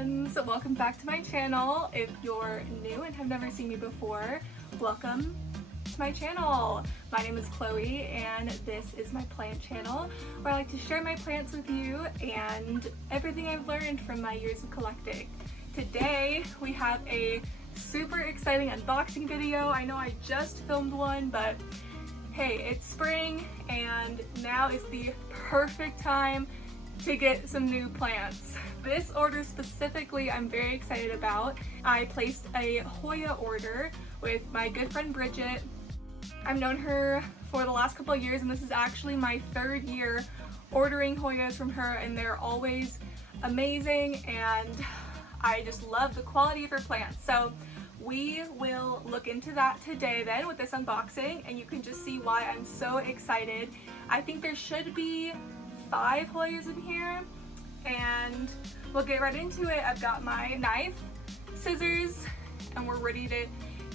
friends, welcome back to my channel. If you're new and have never seen me before, welcome to my channel. My name is Chloe and this is my plant channel where I like to share my plants with you and everything I've learned from my years of collecting. Today we have a super exciting unboxing video. I know I just filmed one, but hey, it's spring and now is the perfect time to get some new plants. This order specifically I'm very excited about. I placed a Hoya order with my good friend Bridget. I've known her for the last couple of years and this is actually my third year ordering Hoyas from her, and they're always amazing and I just love the quality of her plants. So we will look into that today then with this unboxing, and you can just see why I'm so excited. I think there should be 5 Hoyas in here and we'll get right into it. I've got my knife, scissors, and we're ready to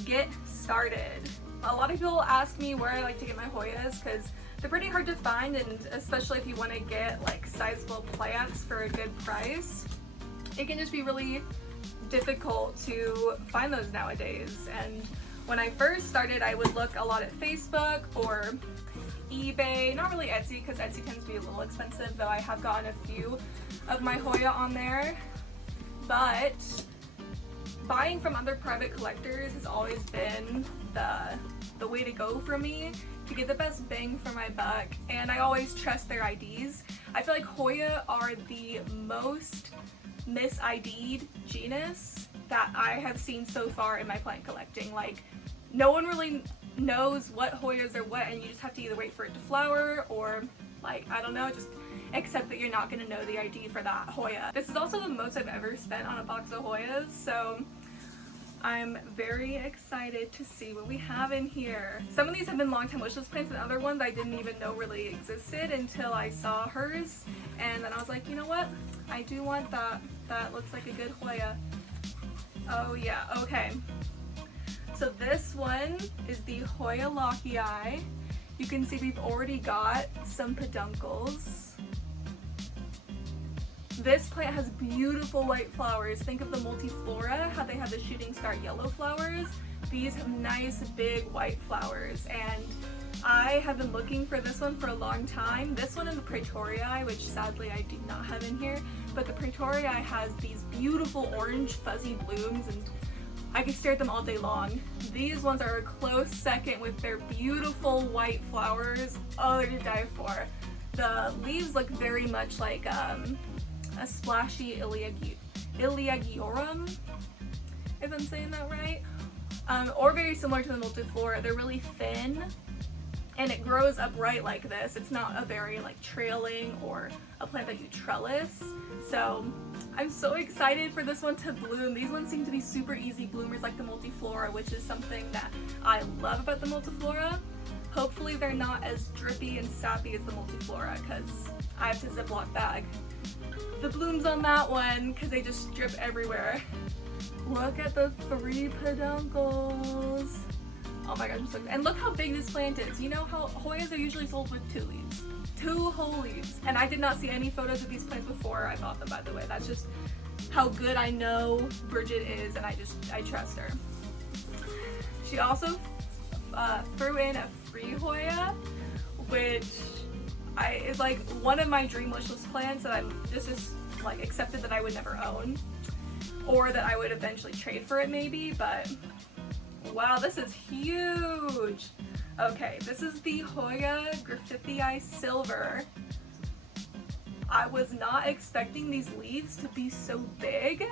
get started. A lot of people ask me where I like to get my Hoyas because they're pretty hard to find, and especially if you want to get like sizable plants for a good price, it can just be really difficult to find those nowadays. And when I first started, I would look a lot at Facebook or eBay, not really Etsy because Etsy tends to be a little expensive, though I have gotten a few of my Hoya on there. But buying from other private collectors has always been the way to go for me to get the best bang for my buck, and I always trust their IDs. I feel like Hoya are the most mis-ID'd genus that I have seen so far in my plant collecting. Like, no one really knows what Hoyas are what, and you just have to either wait for it to flower or, like, I don't know, just accept that you're not going to know the ID for that Hoya. This is also the most I've ever spent on a box of Hoyas, so I'm very excited to see what we have in here. Some of these have been long-time wishlist plants, and other ones I didn't even know really existed until I saw hers, and then I was like, you know what, I do want that. That looks like a good Hoya. Oh yeah, okay. So this one is the Hoya Locky Eye. You can see we've already got some peduncles. This plant has beautiful white flowers. Think of the multiflora, how they have the shooting star yellow flowers. These have nice big white flowers, and I have been looking for this one for a long time. This one is the Pretorii, which sadly I do not have in here, but the Pretorii has these beautiful orange fuzzy blooms and I could stare at them all day long. These ones are a close second with their beautiful white flowers. Oh, they're to die for. The leaves look very much like a splashy Iliagiorum, if I'm saying that right, or very similar to the multiflora. They're really thin and it grows upright like this. It's not a very like trailing or a plant that you trellis. So I'm so excited for this one to bloom. These ones seem to be super easy bloomers like the multiflora, which is something that I love about the multiflora. Hopefully they're not as drippy and sappy as the multiflora, because I have to Ziploc bag the blooms on that one because they just drip everywhere. Look at the 3 peduncles. Oh my gosh, I'm so excited. And look how big this plant is. You know how Hoyas are usually sold with 2 leaves. 2 whole leaves. And I did not see any photos of these plants before I bought them, by the way. That's just how good I know Bridget is, and I trust her. She also threw in a free Hoya, which is like one of my dream wishlist plants that I'm just like accepted that I would never own, or that I would eventually trade for it maybe, but wow, this is huge. Okay, this is the Hoya Griffithii Silver. I was not expecting these leaves to be so big.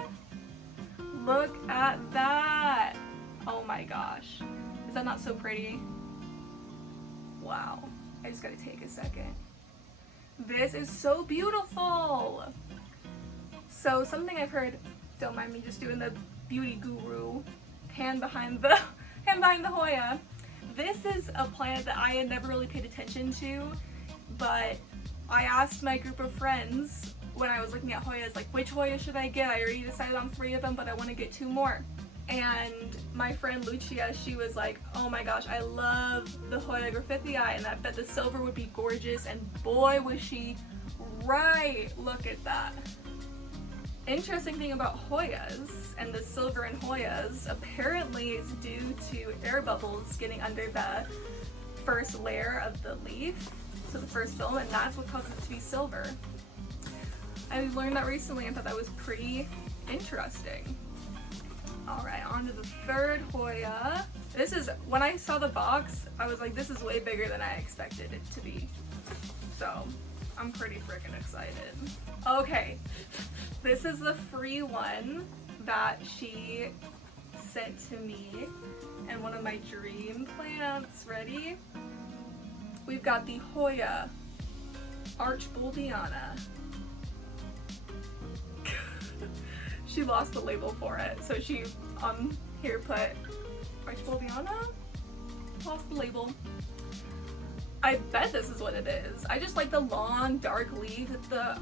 Look at that. Oh my gosh. Is that not so pretty? Wow. I just gotta take a second. This is so beautiful. So something I've heard, don't mind me just doing the beauty guru hand behind the Hoya. This is a plant that I had never really paid attention to, but I asked my group of friends when I was looking at Hoyas, like, which Hoya should I get? I already decided on 3 of them, but I want to get 2 more. And my friend Lucia, she was like, oh my gosh, I love the Hoya Griffithii, and I bet the silver would be gorgeous, and boy was she right. Look at that. interesting thing about Hoyas and the silver in Hoyas apparently is due to air bubbles getting under the first layer of the leaf, so the first film, and that's what causes it to be silver. I learned that recently and thought that was pretty interesting. Alright, on to the third Hoya. This is, when I saw the box, I was like, this is way bigger than I expected it to be. So, I'm pretty freaking excited. Okay, this is the free one that she sent to me and one of my dream plants. Ready? We've got the Hoya Archboldiana. She lost the label for it, so she here put Archboldiana? Lost the label. I bet this is what it is. I just like the long, dark leaf that the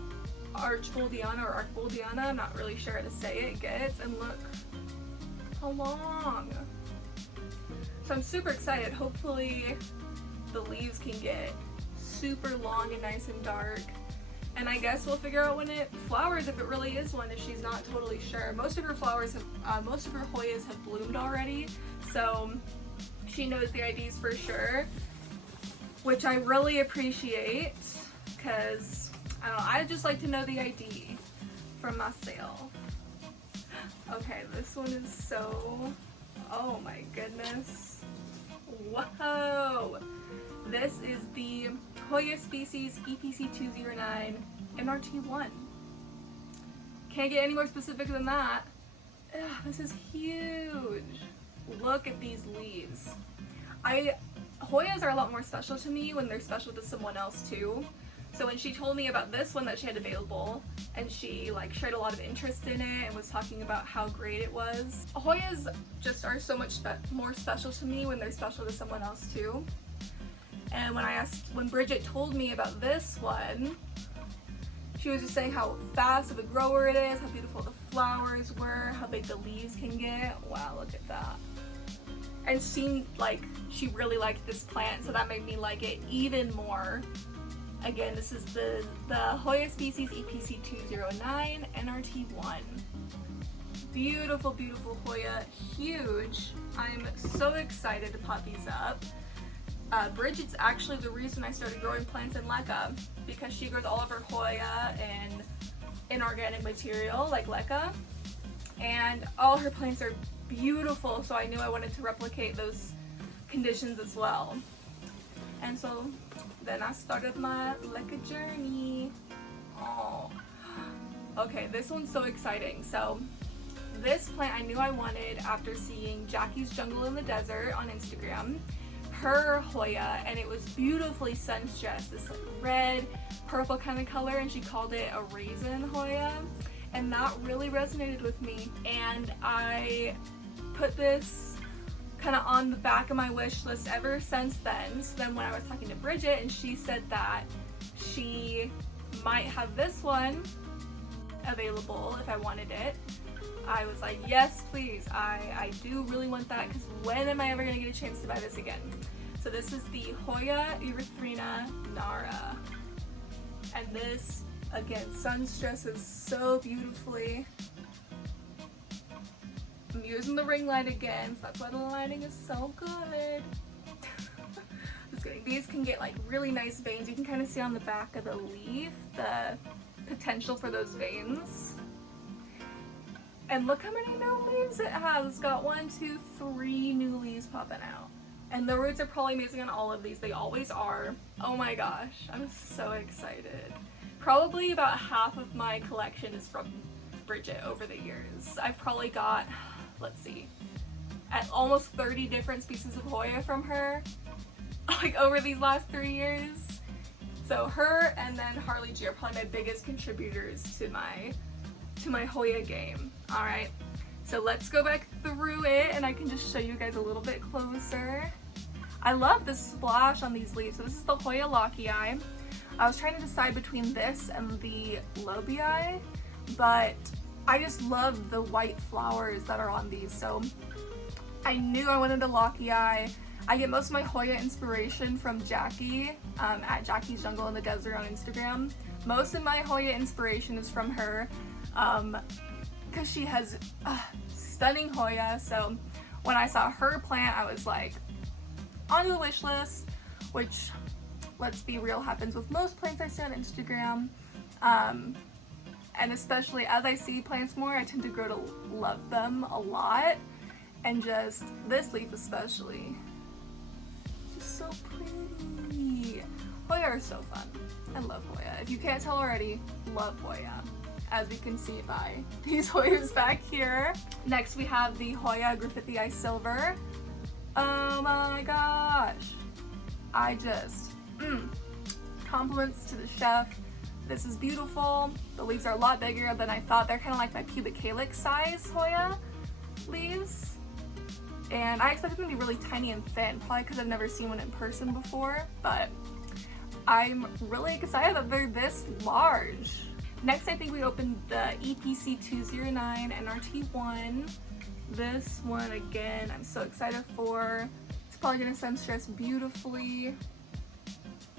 Archboldiana or Archboldiana, I'm not really sure how to say it, gets. And look how long. So I'm super excited. Hopefully the leaves can get super long and nice and dark. And I guess we'll figure out when it flowers, if it really is one, if she's not totally sure. Most of her flowers have, most of her Hoyas have bloomed already, so she knows the IDs for sure, which I really appreciate, because I don't know, I just like to know the ID for myself. Okay, this one is so, oh my goodness. Whoa! This is the Hoya species EPC209 NRT1. Can't get any more specific than that. Ugh, this is huge. Look at these leaves. Hoyas are a lot more special to me when they're special to someone else too. So when she told me about this one that she had available, and she like showed a lot of interest in it and was talking about how great it was. Hoyas just are so much more special to me when they're special to someone else too. And when Bridget told me about this one, she was just saying how fast of a grower it is, how beautiful the flowers were, how big the leaves can get. Wow, look at that. And seemed like she really liked this plant, so that made me like it even more. Again, this is the Hoya species EPC209 NRT1. Beautiful, beautiful Hoya, huge. I'm so excited to pot these up. Bridget's actually the reason I started growing plants in leca, because she grows all of her Hoya in inorganic material like leca, and all her plants are beautiful, so I knew I wanted to replicate those conditions as well. And so then I started my leca journey. Oh, okay, this one's so exciting. So this plant I knew I wanted after seeing Jackie's Jungle in the Desert on Instagram, her Hoya, and it was beautifully sun-stressed, this like red, purple kind of color, and she called it a raisin Hoya, and that really resonated with me. And I put this kind of on the back of my wish list ever since then. So then when I was talking to Bridget and she said that she might have this one available if I wanted it, I was like, yes, please. I do really want that, because when am I ever going to get a chance to buy this again? So this is the Hoya Ubrina Nara. And this, again, sun stresses so beautifully. I'm using the ring light again, so that's why the lighting is so good. Just kidding. These can get like really nice veins. You can kind of see on the back of the leaf the potential for those veins. And look how many new leaves it has. It's got 1, 2, 3 new leaves popping out. And the roots are probably amazing on all of these. They always are. Oh my gosh, I'm so excited. Probably about half of my collection is from Bridget over the years. I've probably got, let's see, at almost 30 different species of Hoya from her, like over these last 3 years. So her and then Harley G are probably my biggest contributors to my Hoya game. All right, so let's go back through it and I can just show you guys a little bit closer. I love the splash on these leaves. So this is the Hoya Locky Eye. I was trying to decide between this and the Lobii, but I just love the white flowers that are on these. So I knew I wanted a Locky Eye. I get most of my Hoya inspiration from Jackie at Jackie's Jungle in the Desert on Instagram. Most of my Hoya inspiration is from her. because she has stunning Hoya. So when I saw her plant, I was like, onto the wish list, which, let's be real, happens with most plants I see on Instagram. And especially as I see plants more, I tend to grow to love them a lot. And just this leaf especially, just so pretty. Hoya are so fun. I love Hoya. If you can't tell already, love Hoya, as we can see by these Hoyas back here. Next we have the Hoya Griffithii Silver. Oh my gosh. I just, compliments to the chef. This is beautiful. The leaves are a lot bigger than I thought. They're kind of like my pubic calyx size Hoya leaves. And I expected them to be really tiny and thin, probably because I've never seen one in person before, but I'm really excited that they're this large. Next, I think we opened the EPC 209 NRT1. This one, again, I'm so excited for. It's probably gonna sunstress beautifully.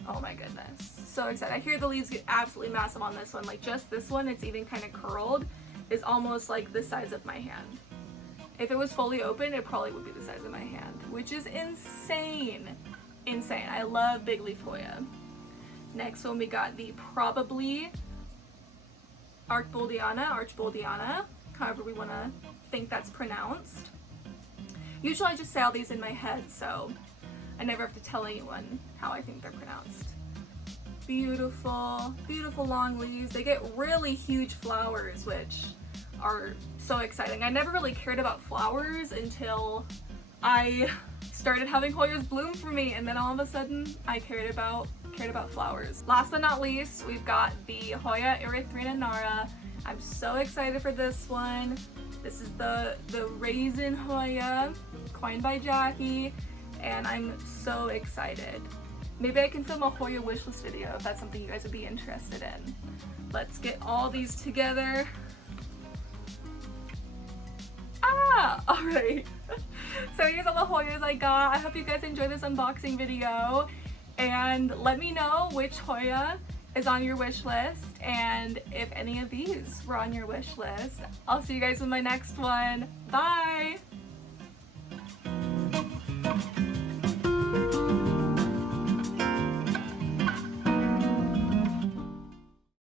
Oh my goodness, so excited. I hear the leaves get absolutely massive on this one. Like just this one, it's even kind of curled, is almost like the size of my hand. If it was fully open, it probably would be the size of my hand, which is insane. Insane. I love big leaf Hoya. Next one, we got the probably Archboldiana, however we want to think that's pronounced. Usually I just say all these in my head, so I never have to tell anyone how I think they're pronounced. Beautiful, beautiful long leaves. They get really huge flowers, which are so exciting. I never really cared about flowers until I started having Hoyas bloom for me, and then all of a sudden I cared about flowers. Last but not least, we've got the Hoya Ubrina nara. I'm so excited for this one. This is the Raisin Hoya, coined by Jackie, and I'm so excited. Maybe I can film a Hoya wishlist video if that's something you guys would be interested in. Let's get all these together. Alright. So here's all the Hoyas I got. I hope you guys enjoyed this unboxing video. And let me know which Hoya is on your wish list and if any of these were on your wish list. I'll see you guys in my next one. Bye!